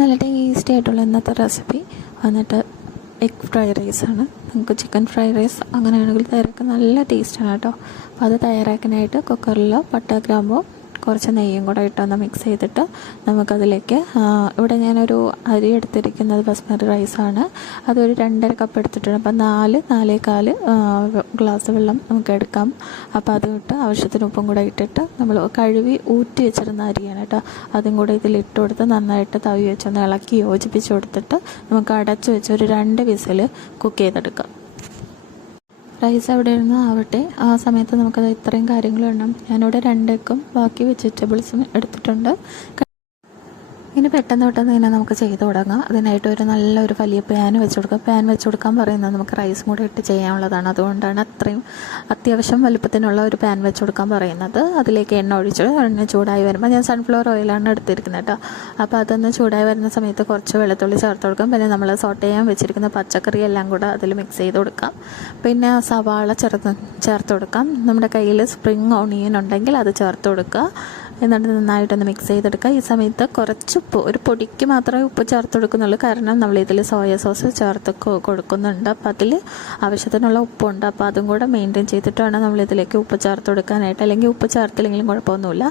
നല്ല ടേസ്റ്റി ആയിട്ടുള്ള ഇന്നത്തെ റെസിപ്പി വന്നിട്ട് എഗ് ഫ്രൈഡ് റൈസാണ്. നമുക്ക് ചിക്കൻ ഫ്രൈഡ് റൈസ് അങ്ങനെയാണെങ്കിൽ തയ്യാറാക്കാൻ നല്ല ടേസ്റ്റാണ് കേട്ടോ. അപ്പോൾ അത് തയ്യാറാക്കാനായിട്ട് കുക്കറിൽ പട്ട, ഗ്രാമ്പൂ, കുറച്ച് നെയ്യും കൂടെ ഇട്ടൊന്ന് മിക്സ് ചെയ്തിട്ട് നമുക്കതിലേക്ക് ഇവിടെ ഞാനൊരു അരി എടുത്തിരിക്കുന്നത് ബസ്മതി റൈസാണ്. അതൊരു 2.5 കപ്പ് എടുത്തിട്ടുണ്ട്. അപ്പോൾ 4-4.25 ഗ്ലാസ് വെള്ളം നമുക്ക് എടുക്കാം. അപ്പോൾ അത് ഇട്ട് ആവശ്യത്തിന് ഉപ്പും കൂടെ ഇട്ടിട്ട് നമ്മൾ കഴുകി ഊറ്റി വെച്ചിരുന്ന അരിയാണ് കേട്ടോ. അതും കൂടെ ഇതിലിട്ട് കൊടുത്ത് നന്നായിട്ട് തവി വെച്ചൊന്ന് ഇളക്കി യോജിപ്പിച്ച് കൊടുത്തിട്ട് നമുക്ക് അടച്ചു വെച്ച് ഒരു 2 വിസിൽ കുക്ക് ചെയ്തെടുക്കാം. റൈസ് എവിടെ ഇരുന്ന് ആവട്ടെ, ആ സമയത്ത് നമുക്കത് ഇത്രയും കാര്യങ്ങളുണ്ടാകും. ഞാനിവിടെ 2 എഗ്ഗും ബാക്കി വെജിറ്റബിൾസും എടുത്തിട്ടുണ്ട്. ഇനി പെട്ടെന്ന് തന്നെ നമുക്ക് ചെയ്ത് തുടങ്ങാം. അതിനായിട്ട് ഒരു നല്ലൊരു വലിയ പാൻ വെച്ച് കൊടുക്കുക. പാൻ വെച്ച് കൊടുക്കാൻ പറയുന്നത് നമുക്ക് റൈസും കൂടെ ഇട്ട് ചെയ്യാനുള്ളതാണ്. അതുകൊണ്ടാണ് അത്രയും അത്യാവശ്യം വലുപ്പത്തിനുള്ള ഒരു പാൻ വെച്ച് കൊടുക്കാൻ പറയുന്നത്. അതിലേക്ക് എണ്ണ ഒഴിച്ച് എണ്ണ ചൂടായി വരുമ്പോൾ ഞാൻ സൺഫ്ലവർ ഓയിലാണ് എടുത്തിരിക്കുന്നത് കേട്ടോ. അപ്പോൾ അതൊന്ന് ചൂടായി വരുന്ന സമയത്ത് കുറച്ച് വെളുത്തുള്ളി ചേർത്ത് കൊടുക്കാം. പിന്നെ നമ്മൾ സോട്ട് ചെയ്യാൻ വെച്ചിരിക്കുന്ന പച്ചക്കറി എല്ലാം കൂടെ അതിൽ മിക്സ് ചെയ്ത് കൊടുക്കാം. പിന്നെ സവാള ചേർത്ത് കൊടുക്കാം. നമ്മുടെ കയ്യിൽ സ്പ്രിങ് ഓണിയൻ ഉണ്ടെങ്കിൽ അത് ചേർത്ത് കൊടുക്കുക. എന്നിട്ട് നന്നായിട്ടൊന്ന് മിക്സ് ചെയ്തെടുക്കുക. ഈ സമയത്ത് കുറച്ച് ഉപ്പ്, ഒരു പൊടിക്ക് മാത്രമേ ഉപ്പ് ചേർത്ത് കൊടുക്കുന്നുള്ളൂ. കാരണം നമ്മൾ ഇതിൽ സോയ സോസ് ചേർത്ത് കൊടുക്കുന്നുണ്ട്. അപ്പോൾ അതിൽ ആവശ്യത്തിനുള്ള ഉപ്പുണ്ട്. അപ്പോൾ അതും കൂടെ മെയിൻറ്റെയിൻ ചെയ്തിട്ട് വേണം നമ്മളിതിലേക്ക് ഉപ്പ് ചേർത്ത് കൊടുക്കാനായിട്ട്. അല്ലെങ്കിൽ ഉപ്പ് ചേർത്തില്ലെങ്കിലും കുഴപ്പമൊന്നുമില്ല.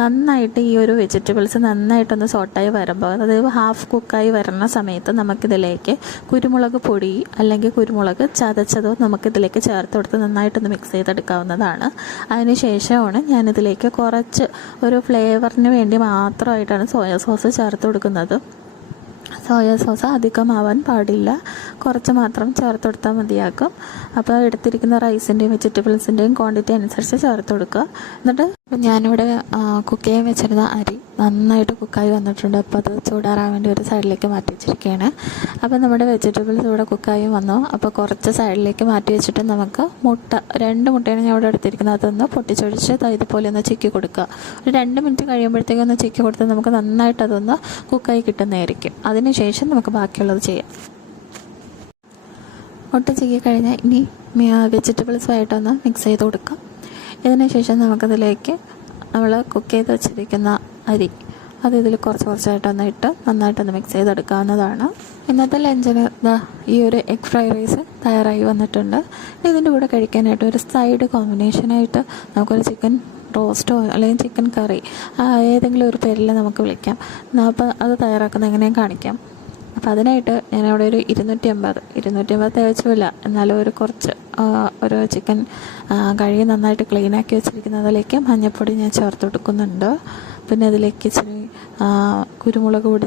നന്നായിട്ട് ഈ ഒരു വെജിറ്റബിൾസ് നന്നായിട്ടൊന്ന് സോട്ടായി വരുമ്പോൾ, അതായത് ഹാഫ് കുക്കായി വരുന്ന സമയത്ത് നമുക്കിതിലേക്ക് കുരുമുളക് പൊടി അല്ലെങ്കിൽ കുരുമുളക് ചതച്ചതോ നമുക്കിതിലേക്ക് ചേർത്ത് കൊടുത്ത് നന്നായിട്ടൊന്ന് മിക്സ് ചെയ്തെടുക്കാവുന്നതാണ്. അതിന് ശേഷമാണ് ഞാനിതിലേക്ക് കുറച്ച് ഒരു ഫ്ലേവറിന് വേണ്ടി മാത്രമായിട്ടാണ് സോയ സോസ് ചേർത്ത് കൊടുക്കുന്നത്. സോയ സോസ് അധികമാവാൻ പാടില്ല, കുറച്ച് മാത്രം ചേർത്ത് കൊടുത്താൽ മതിയാക്കും. അപ്പോൾ എടുത്തിരിക്കുന്ന റൈസിൻ്റെയും വെജിറ്റബിൾസിൻ്റെയും ക്വാണ്ടിറ്റി അനുസരിച്ച് ചേർത്ത് കൊടുക്കുക. എന്നിട്ട് ഞാനിവിടെ കുക്ക് ചെയ്യാൻ വെച്ചിരുന്ന അരി നന്നായിട്ട് കുക്കായി വന്നിട്ടുണ്ട്. അപ്പോൾ അത് ചൂടാറാൻ വേണ്ടി ഒരു സൈഡിലേക്ക് മാറ്റി വെച്ചിരിക്കുകയാണ്. അപ്പോൾ നമ്മുടെ വെജിറ്റബിൾസ് ഇവിടെ കുക്കായി വന്നു. അപ്പോൾ കുറച്ച് സൈഡിലേക്ക് മാറ്റി വെച്ചിട്ട് നമുക്ക് 2 മുട്ടയാണ് ഞാൻ ഇവിടെ എടുത്തിരിക്കുന്നത്. അതൊന്ന് പൊട്ടിച്ചൊഴിച്ച് ഇതുപോലെ ഒന്ന് ചിക്കി കൊടുക്കുക. ഒരു 2 മിനിറ്റ് കഴിയുമ്പോഴത്തേക്കും ഒന്ന് ചിക്കി കൊടുത്ത് നമുക്ക് നന്നായിട്ട് അതൊന്ന് കുക്കായി കിട്ടുന്നതായിരിക്കും. അതിനുശേഷം നമുക്ക് ബാക്കിയുള്ളത് ചെയ്യാം. മുട്ട ചിക്കി കഴിഞ്ഞാൽ ഇനി വെജിറ്റബിൾസുമായിട്ടൊന്ന് മിക്സ് ചെയ്ത് കൊടുക്കാം. ഇതിന് ശേഷം നമുക്കതിലേക്ക് നമ്മൾ കുക്ക് ചെയ്ത് വെച്ചിരിക്കുന്ന അരി അത് ഇതിൽ കുറച്ചായിട്ടൊന്ന് ഇട്ട് നന്നായിട്ടൊന്ന് മിക്സ് ചെയ്തെടുക്കാവുന്നതാണ്. ഇന്നത്തെ ലഞ്ചിന് ഈ ഒരു എഗ് ഫ്രൈഡ് റൈസ് തയ്യാറായി വന്നിട്ടുണ്ട്. ഇതിൻ്റെ കൂടെ കഴിക്കാനായിട്ട് ഒരു സൈഡ് കോമ്പിനേഷനായിട്ട് നമുക്കൊരു ചിക്കൻ റോസ്റ്റോ അല്ലെങ്കിൽ ചിക്കൻ കറി ഏതെങ്കിലും ഒരു പേരിൽ നമുക്ക് വിളിക്കാം. അപ്പോൾ അത് തയ്യാറാക്കുന്നത് എങ്ങനെയും കാണിക്കാം. അപ്പോൾ അതിനായിട്ട് ഞാനവിടെ ഒരു 250 തികച്ചുമില്ല, എന്നാലും ഒരു ചിക്കൻ കഴുകി നന്നായിട്ട് ക്ലീനാക്കി വെച്ചിരിക്കുന്നതിലേക്ക് മഞ്ഞൾപ്പൊടി ഞാൻ ചേർത്ത് കൊടുക്കുന്നുണ്ട്. പിന്നെ അതിലേക്ക് ഇച്ചിരി കുരുമുളക് പൊടി